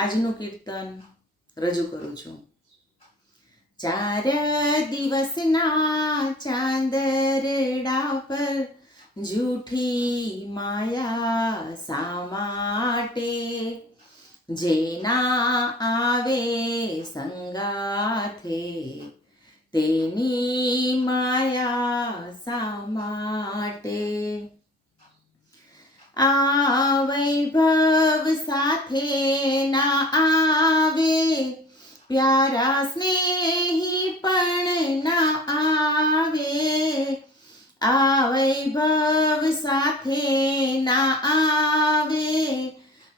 આજનું કીર્તન રજૂ કરું છું. 4 દિવસના ચાંદરડા પર જૂઠી માયા શા માટે? જેના આવે સંગાથે તેની માયા શા માટે? આ વૈભવ સાથે ના આવે, પ્યારા સ્નેહી પણ ના આવે. આ વૈભવ સાથે ના આવે,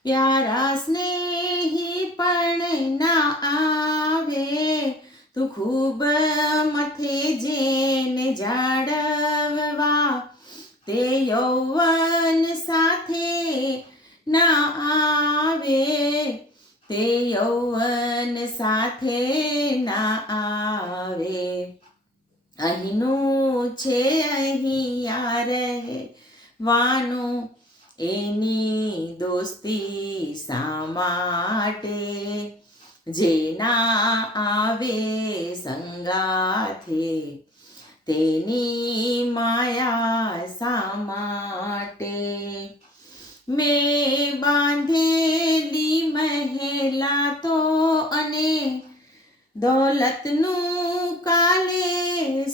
પ્યારા સ્નેહી પણ ના આવે. તું ખૂબ મથે જેને જાળવવા, તે યૌવન સાથે ના આવે. તે યૌવન સાથે ના આવે. અહીંનું છે અહીંયા રહેવાનું, એની દોસ્તી શા માટે? જેના આવે સંગાથે તેની માયા શા માટે? મેં બાંધેલી મહેલા તો અને દોલતનું કાલે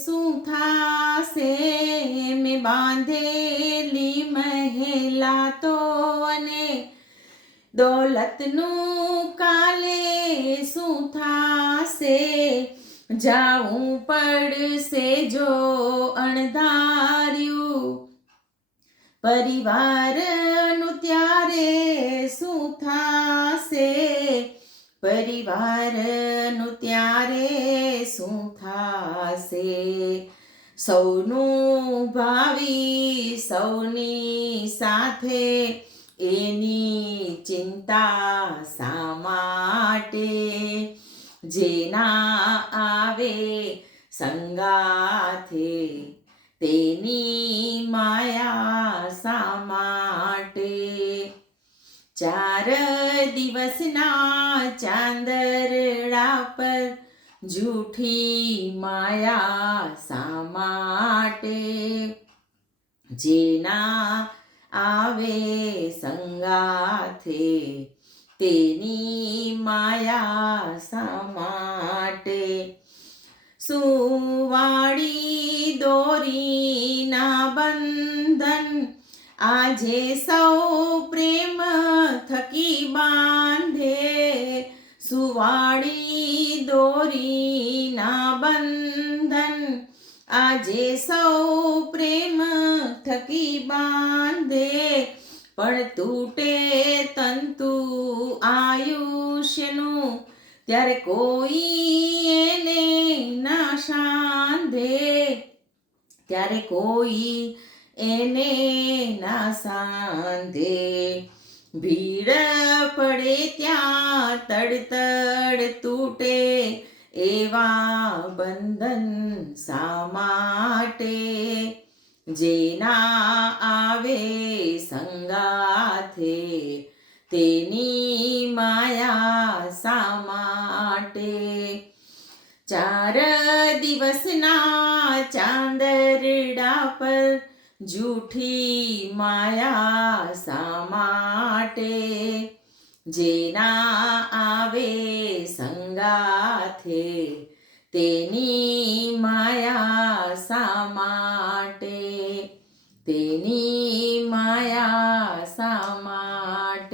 શું થાશે? મેં બાંધેલી મહેલા તો અને દોલતનું કાલે શું થાશે? જાવું પડશે જો અણધાર્યું, પરિવારનું ત્યારે શું થાશે? પરિવારનું ત્યારે શું થાશે? સૌનું ભાવિ સૌની સાથે, એની ચિંતા શા માટે? જેના આવે સંગાથે તેની માયા શા માટે? 4 દિવસના ચાંદરડા પર જૂઠી માયા શા માટે? જેના આવે સંગાથે તેની માયા શા માટે? સુવાળી દોરીના બંધન આજે સૌ પ્રેમ થકી બાંધે. સુવાળી દોરીના બંધન આજે સૌ પ્રેમ થકી બાંધે. પણ તૂટે તંતુ આયુષ્યનું, ત્યારે કોઈ એને ના સાંધે. ત્યારે કોઈ એને ના સાંધે. ભીડ પડે ત્યાં તડતડ તૂટે, એવા બંધન શા માટે? જેના આવે સંગાથે તેની માયા શા માટે? 4 દિવસના ચાંદરડા પર જૂઠી માયા શા માટે? જેના આવે સંગાથે તેની માયા શા માટે?